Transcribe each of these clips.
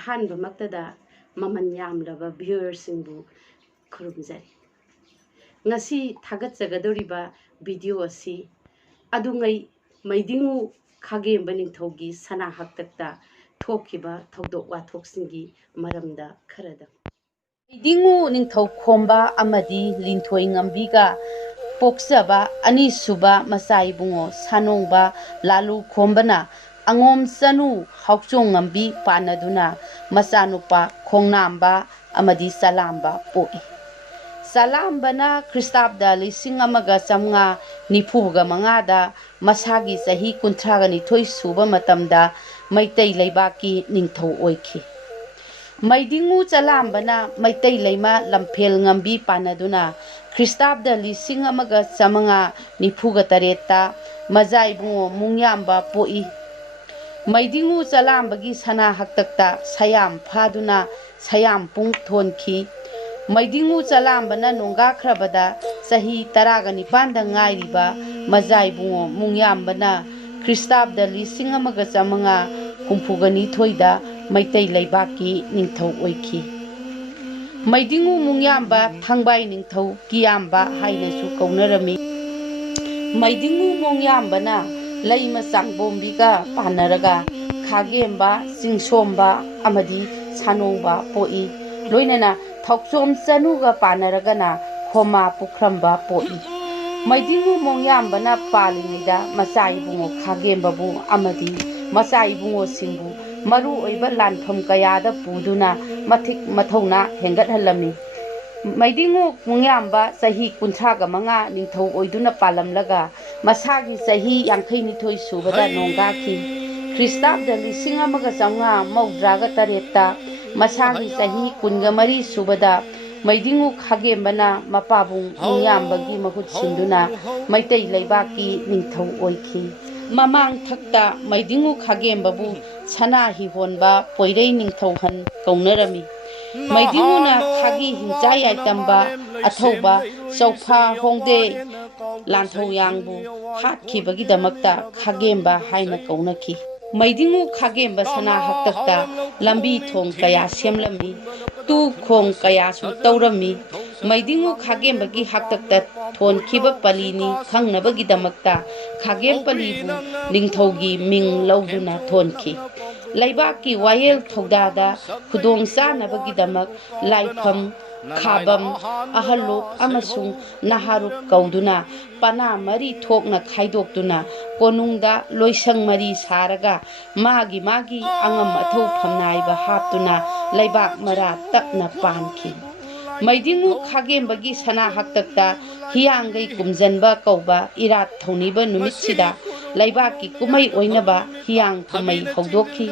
ꯑꯍꯥꯟꯕꯃꯛꯇꯗ ꯃꯃꯟ ꯌꯥꯝꯂꯕ ꯚ꯭ꯌꯨꯋꯔꯁꯤꯡꯕꯨ ꯈꯨꯔꯨꯝꯖꯔꯤ꯫ ꯉꯁꯤ ꯊꯥꯒꯠꯆꯒꯗꯧꯔꯤꯕ ꯚꯤꯗꯤꯑꯣ ꯑꯁꯤ ꯑꯗꯨꯉꯩ ꯃꯩꯗꯤꯡꯉꯨ ꯈꯥꯒꯦꯝꯕ ꯅꯤꯡꯊꯧꯒꯤ ꯁꯅꯥ ꯍꯥꯛꯇꯛꯇ ꯊꯣꯛꯈꯤꯕ ꯊꯧꯗꯣꯛ ꯋꯥꯊꯣꯛꯁꯤꯡꯒꯤ ꯃꯔꯝꯗ ꯈꯔꯗꯪ꯫ ꯃꯩꯗꯤꯡꯉꯨ ꯅꯤꯡꯊꯧꯈꯣꯝꯕ ꯑꯃꯗꯤ ꯂꯤꯟꯊꯣꯏ ꯉꯝꯕꯤꯒ ꯄꯣꯛꯆꯕ ꯑꯅꯤꯁꯨꯕ ꯃꯆꯥ ꯏꯕꯨꯡꯉꯣ ꯁꯥꯅꯣꯡꯕ ꯂꯥꯂꯨ ꯈꯣꯝꯕꯅ ꯑꯉꯣꯝ ꯆꯅꯨ ꯍꯥꯎꯆꯣꯡ ꯉꯝꯕꯤ ꯄꯥꯟꯅꯗꯨꯅ ꯃꯆꯥꯅꯨꯄꯥ ꯈꯣꯡꯅꯥꯝꯕ ꯑꯃꯗꯤ ꯆꯂꯥꯝꯕ ꯄꯣꯛꯏ꯫ ꯆꯂꯥꯝꯕꯅ ꯈ꯭ꯔꯤꯁꯇꯥꯕꯗ 1595ꯗ ꯃꯁꯥꯒꯤ ꯆꯍꯤ 32 ꯁꯨꯕ ꯃꯇꯝꯗ ꯃꯩꯇꯩ ꯂꯩꯕꯥꯛꯀꯤ ꯅꯤꯡꯊꯧ ꯑꯣꯏꯈꯤ꯫ ꯃꯩꯗꯤꯡꯉꯨ ꯆꯂꯥꯝꯕꯅ ꯃꯩꯇꯩ ꯂꯩꯃ ꯂꯝꯐꯦꯜ ꯉꯝꯕꯤ ꯄꯥꯟꯅꯗꯨꯅ ꯈ꯭ꯔꯤꯁꯇꯥꯕꯗ 1598ꯗ ꯃꯆꯥ ꯏꯕꯨꯡꯉꯣ ꯃꯨꯡꯌꯥꯝꯕ ꯄꯣꯛꯏ꯫ ꯃꯩꯗꯤꯡꯉꯨ ꯆꯂꯥꯝꯕꯒꯤ ꯁꯅꯥ ꯍꯥꯛꯇꯛꯇ ꯁꯌꯥꯝ ꯐꯥꯗꯨꯅ ꯁꯌꯥꯝꯄꯨꯡ ꯊꯣꯟꯈꯤ꯫ ꯃꯩꯗꯤꯡꯉꯨ ꯆꯂꯥꯝꯕꯅ ꯅꯣꯡꯒꯥꯈ꯭ꯔꯕꯗ ꯆꯍꯤ 19ꯗ ꯉꯥꯏꯔꯤꯕ ꯃꯆꯥ ꯏꯕꯨꯡꯉꯣ ꯃꯨꯡꯌꯥꯝꯕꯅ ꯈ꯭ꯔꯤꯁꯇꯥꯕꯗ 1592ꯗ ꯃꯩꯇꯩ ꯂꯩꯕꯥꯛꯀꯤ ꯅꯤꯡꯊꯧ ꯑꯣꯏꯈꯤ꯫ ꯃꯩꯗꯤꯡꯉꯨ ꯃꯨꯡꯌꯥꯝꯕ ꯊꯥꯡꯕꯥꯏ ꯅꯤꯡꯊꯧ ꯀꯤꯌꯥꯝꯕ ꯍꯥꯏꯅꯁꯨ ꯀꯧꯅꯔꯝꯃꯤ꯫ ꯃꯩꯗꯤꯡꯉꯨ ꯃꯣꯡꯌꯥꯝꯕꯅ ꯂꯩꯃ ꯆꯥꯡꯕꯣꯝꯕꯤꯒ ꯄꯥꯟꯅꯔꯒ ꯈꯥꯒꯦꯝꯕ, ꯆꯤꯡꯁꯣꯝꯕ ꯑꯃꯗꯤ ꯁꯥꯅꯣꯡꯕ ꯄꯣꯛꯏ꯫ ꯂꯣꯏꯅꯅ ꯊꯧꯆꯣꯝ ꯆꯅꯨꯒ ꯄꯥꯟꯅꯔꯒꯅ ꯈꯣꯃꯥ ꯄꯨꯈ꯭ꯔꯝꯕ ꯄꯣꯛꯏ꯫ ꯃꯩꯗꯤꯡꯉꯨ ꯃꯣꯡꯌꯥꯝꯕꯅ ꯄꯥꯜꯂꯤꯉꯩꯗ ꯃꯆꯥ ꯏꯕꯨꯡꯉꯣ ꯈꯥꯒꯦꯝꯕꯕꯨ ꯑꯃꯗꯤ ꯃꯆꯥ ꯏꯕꯨꯡꯉꯣꯁꯤꯡꯕꯨ ꯃꯔꯨ ꯑꯣꯏꯕ ꯂꯥꯟꯐꯝ ꯀꯌꯥꯗ ꯄꯨꯗꯨꯅ ꯃꯊꯤꯛ ꯃꯊꯧꯅꯥ ꯍꯦꯟꯒꯠꯍꯜꯂꯝꯃꯤ꯫ ꯃꯩꯗꯤꯡꯉꯨ ꯃꯨꯡꯌꯥꯝꯕ ꯆꯍꯤ 35 ꯅꯤꯡꯊꯧ ꯑꯣꯏꯗꯨꯅ ꯄꯥꯜꯂꯝꯂꯒ ꯃꯁꯥꯒꯤ ꯆꯍꯤ 52 ꯁꯨꯕꯗ ꯅꯣꯡꯒꯥꯈꯤ꯫ ꯈ꯭ꯔꯤꯁꯇꯥꯕꯗ 1538ꯗ ꯃꯁꯥꯒꯤ ꯆꯍꯤ 24 ꯁꯨꯕꯗ ꯃꯩꯗꯤꯡꯉꯨ ꯈꯥꯒꯦꯝꯕꯅ ꯃꯄꯥꯕꯨꯡ ꯃꯨꯡꯌꯥꯝꯕꯒꯤ ꯃꯍꯨꯠ ꯁꯤꯟꯗꯨꯅ ꯃꯩꯇꯩ ꯂꯩꯕꯥꯛꯀꯤ ꯅꯤꯡꯊꯧ ꯑꯣꯏꯈꯤ꯫ ꯃꯃꯥꯡꯊꯛꯇ ꯃꯩꯗꯤꯡꯉꯨ ꯈꯥꯒꯦꯝꯕꯕꯨ ꯁꯅꯥ ꯍꯤꯍꯣꯟꯕ ꯄꯣꯏꯔꯩ ꯅꯤꯡꯊꯧꯍꯟ ꯀꯧꯅꯔꯝꯃꯤ꯫ ꯃꯩꯗꯤꯡꯉꯨꯅ ꯈꯥꯒꯤ ꯍꯤꯡꯆꯥ ꯌꯥꯏꯇꯝꯕ ꯑꯊꯧꯕ ꯆꯧꯐꯥ ꯍꯣꯡꯗꯦ ꯂꯥꯟꯊꯧꯌꯥꯡꯕꯨ ꯍꯥꯠꯈꯤꯕꯒꯤꯗꯃꯛꯇ ꯈꯥꯒꯦꯝꯕ ꯍꯥꯏꯅ ꯀꯧꯅꯈꯤ꯫ ꯃꯩꯗꯤꯡꯉꯨ ꯈꯥꯒꯦꯝꯕ ꯁꯅꯥ ꯍꯥꯛꯇꯛꯇ ꯂꯝꯕꯤ ꯊꯣꯡ ꯀꯌꯥ ꯁꯦꯝꯂꯝꯃꯤ, ꯇꯨ ꯈꯣꯡ ꯀꯌꯥꯁꯨ ꯇꯧꯔꯝꯃꯤ꯫ ꯃꯩꯗꯤꯡꯉꯨ ꯈꯥꯒꯦꯝꯕꯒꯤ ꯍꯥꯛꯇꯛꯇ ꯊꯣꯟꯈꯤꯕ ꯄꯜꯂꯤꯅꯤ ꯈꯪꯅꯕꯒꯤꯗꯃꯛꯇ ꯈꯥꯒꯦꯝ ꯄꯜꯂꯤꯕꯨ ꯅꯤꯡꯊꯧꯒꯤ ꯃꯤꯡ ꯂꯧꯗꯨꯅ ꯊꯣꯟꯈꯤ꯫ ꯂꯩꯕꯥꯛꯀꯤ ꯋꯥꯌꯦꯜ ꯊꯧꯗꯥꯗ ꯈꯨꯗꯣꯡꯆꯥꯅꯕꯒꯤꯗꯃꯛ ꯂꯥꯏꯐꯝ, ꯈꯥꯕꯝ, ꯑꯍꯜꯂꯨꯞ ꯑꯃꯁꯨꯡ ꯅꯍꯥꯔꯨꯞ ꯀꯧꯗꯨꯅ ꯄꯅꯥ 4 ꯊꯣꯛꯅ ꯈꯥꯏꯗꯣꯛꯇꯨꯅ ꯀꯣꯅꯨꯡꯗ ꯂꯣꯏꯁꯪ 4 ꯁꯥꯔꯒ ꯃꯥꯒꯤ ꯑꯉꯝ ꯑꯊꯧ ꯐꯝꯅꯥꯏꯕ ꯍꯥꯞꯇꯨꯅ ꯂꯩꯕꯥꯛ ꯃꯔꯥ ꯇꯞꯅ ꯄꯥꯟꯈꯤ꯫ ꯃꯩꯗꯤꯡꯉꯨ ꯈꯥꯒꯦꯝꯕꯒꯤ ꯁꯅꯥ ꯍꯥꯛꯇꯛꯇ ꯍꯤꯌꯥꯡꯒꯩ ꯀꯨꯝꯖꯟꯕ ꯀꯧꯕ ꯏꯔꯥꯠ ꯊꯧꯅꯤꯕ ꯅꯨꯃꯤꯠꯁꯤꯗ ꯂꯩꯕꯥꯛꯀꯤ ꯀꯨꯝꯍꯩ ꯑꯣꯏꯅꯕ ꯍꯤꯌꯥꯡ ꯀꯨꯝꯍꯩ ꯍꯧꯗꯣꯛꯈꯤ꯫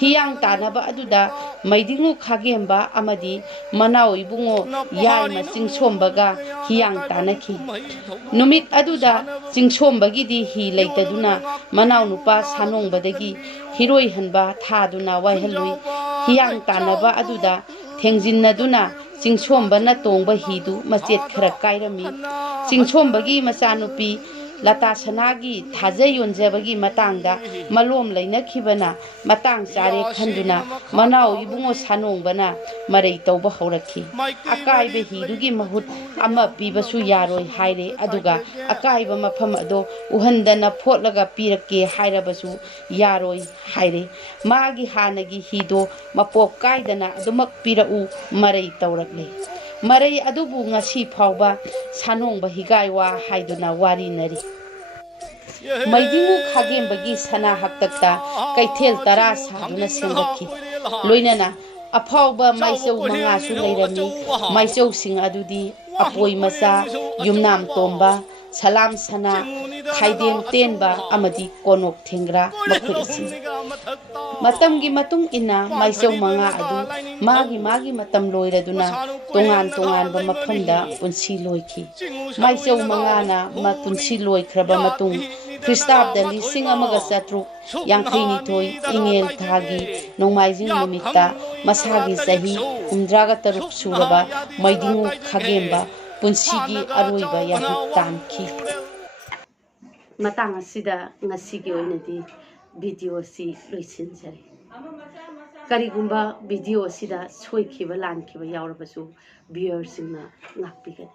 ꯍꯤꯌꯥꯡ ꯇꯥꯟꯅꯕ ꯑꯗꯨꯗ ꯃꯩꯗꯤꯡꯉꯨ ꯈꯥꯒꯦꯝꯕ ꯑꯃꯗꯤ ꯃꯅꯥꯎ ꯏꯕꯨꯡꯉꯣ ꯌꯥꯏꯃ ꯆꯤꯡꯁꯣꯝꯕꯒ ꯍꯤꯌꯥꯡ ꯇꯥꯟꯅꯈꯤ꯫ ꯅꯨꯃꯤꯠ ꯑꯗꯨꯗ ꯆꯤꯡꯁꯣꯝꯕꯒꯤꯗꯤ ꯍꯤ ꯂꯩꯇꯗꯨꯅ ꯃꯅꯥꯎꯅꯨꯄꯥ ꯁꯥꯅꯣꯡꯕꯗꯒꯤ ꯍꯤꯔꯣꯏꯍꯟꯕ ꯊꯥꯗꯨꯅ ꯋꯥꯏꯍꯜꯂꯨꯏ꯫ ꯍꯤꯌꯥꯡ ꯇꯥꯟꯅꯕ ꯑꯗꯨꯗ ꯊꯦꯡꯖꯤꯟꯅꯗꯨꯅ ꯆꯤꯡꯁꯣꯝꯕꯅ ꯇꯣꯡꯕ ꯍꯤꯗꯨ ꯃꯆꯦꯠ ꯈꯔ ꯀꯥꯏꯔꯝꯃꯤ꯫ ꯆꯤꯡꯁꯣꯝꯕꯒꯤ ꯃꯆꯥꯅꯨꯄꯤ ꯂꯇꯥꯁꯅꯥꯒꯤ ꯊꯥꯖ ꯌꯣꯟꯖꯕꯒꯤ ꯃꯇꯥꯡꯗ ꯃꯂꯣꯝ ꯂꯩꯅꯈꯤꯕꯅ ꯃꯇꯥꯡ ꯆꯥꯔꯦ ꯈꯟꯗꯨꯅ ꯃꯅꯥꯎ ꯏꯕꯨꯡꯉꯣ ꯁꯥꯅꯣꯡꯕꯅ ꯃꯔꯩ ꯇꯧꯕ ꯍꯧꯔꯛꯈꯤ꯫ ꯑꯀꯥꯏꯕ ꯍꯤꯗꯨꯒꯤ ꯃꯍꯨꯠ ꯑꯃ ꯄꯤꯕꯁꯨ ꯌꯥꯔꯣꯏ ꯍꯥꯏꯔꯦ, ꯑꯗꯨꯒ ꯑꯀꯥꯏꯕ ꯃꯐꯝ ꯑꯗꯣ ꯎꯍꯟꯗꯅ ꯐꯣꯠꯂꯒ ꯄꯤꯔꯛꯀꯦ ꯍꯥꯏꯔꯕꯁꯨ ꯌꯥꯔꯣꯏ ꯍꯥꯏꯔꯦ꯫ ꯃꯥꯒꯤ ꯍꯥꯟꯅꯒꯤ ꯍꯤꯗꯣ ꯃꯄꯣꯞ ꯀꯥꯏꯗꯅ ꯑꯗꯨꯃꯛ ꯄꯤꯔꯛꯎ ꯃꯔꯩ ꯇꯧꯔꯛꯂꯦ꯫ ꯃꯔꯩ ꯑꯗꯨꯕꯨ ꯉꯁꯤ ꯐꯥꯎꯕ ꯁꯥꯅꯣꯡꯕ ꯍꯤꯒꯥꯏꯋꯥ ꯍꯥꯏꯗꯨꯅ ꯋꯥꯔꯤꯅꯔꯤ꯫ ꯃꯩꯗꯤꯡꯉꯨ ꯈꯥꯒꯦꯝꯕꯒꯤ ꯁꯅꯥ ꯍꯥꯛꯇꯛꯇ ꯀꯩꯊꯦꯜ 10 ꯁꯥꯗꯨꯅ ꯁꯦꯝꯒꯠꯈꯤ꯫ ꯂꯣꯏꯅꯅ ꯑꯐꯥꯎꯕ ꯃꯥꯏꯆꯧ 5ꯁꯨ ꯂꯩꯔꯝꯃꯤ꯫ ꯃꯥꯏꯆꯧꯁꯤꯡ ꯑꯗꯨꯗꯤ ꯑꯄꯣꯏꯃꯆꯥ, ꯌꯨꯝꯅꯥꯝ ꯇꯣꯝꯕ, ꯁꯂꯥꯝ ꯁꯅꯥ, ꯈꯥꯏꯗꯦꯝ ꯇꯦꯟꯕ ꯑꯃꯗꯤ ꯀꯣꯅꯣꯛ ꯊꯦꯡꯒ꯭ꯔꯥ ꯃꯈꯣꯏ ꯑꯁꯤꯅꯤ꯫ ꯃꯇꯝꯒꯤ ꯃꯇꯨꯡ ꯏꯟꯅ ꯃꯥꯏꯆꯧ 5 ꯑꯗꯨ ꯃꯥꯒꯤ ꯃꯇꯝ ꯂꯣꯏꯔꯗꯨꯅ ꯇꯣꯉꯥꯟ ꯇꯣꯉꯥꯟꯕ ꯃꯐꯝꯗ ꯄꯨꯟꯁꯤ ꯂꯣꯏꯈꯤ꯫ ꯃꯥꯏꯆꯧ 5ꯅ ꯄꯨꯟꯁꯤ ꯂꯣꯏꯈ꯭ꯔꯕ ꯃꯇꯨꯡ ꯈ꯭ꯔꯤꯁꯇꯥꯕꯗ 1752 ꯏꯉꯦꯜ ꯊꯥꯒꯤ ꯅꯣꯡꯃꯥꯏꯖꯤꯡ ꯅꯨꯃꯤꯠꯇ ꯃꯁꯥꯒꯤ ꯆꯍꯤ 63 ꯁꯨꯔꯕ ꯃꯩꯗꯤꯡꯉꯨ ꯈꯥꯒꯦꯝꯕ ꯄꯨꯟꯁꯤꯒꯤ ꯑꯔꯣꯏꯕ ꯌꯥꯍꯤꯞ ꯇꯥꯟꯈꯤ꯫ ꯃꯇꯥꯡ ꯑꯁꯤꯗ ꯉꯁꯤꯒꯤ ꯑꯣꯏꯅꯗꯤ ꯚꯤꯗꯤꯑꯣ ꯑꯁꯤ ꯂꯣꯏꯁꯤꯟꯖꯔꯤ꯫ ꯀꯔꯤꯒꯨꯝꯕ ꯚꯤꯗꯤꯑꯣ ꯑꯁꯤꯗ ꯁꯣꯏꯈꯤꯕ ꯂꯥꯟꯈꯤꯕ ꯌꯥꯎꯔꯕꯁꯨ ꯚ꯭ꯌꯨꯌꯔꯁꯤꯡꯅ ꯉꯥꯛꯄꯤꯒꯅꯤ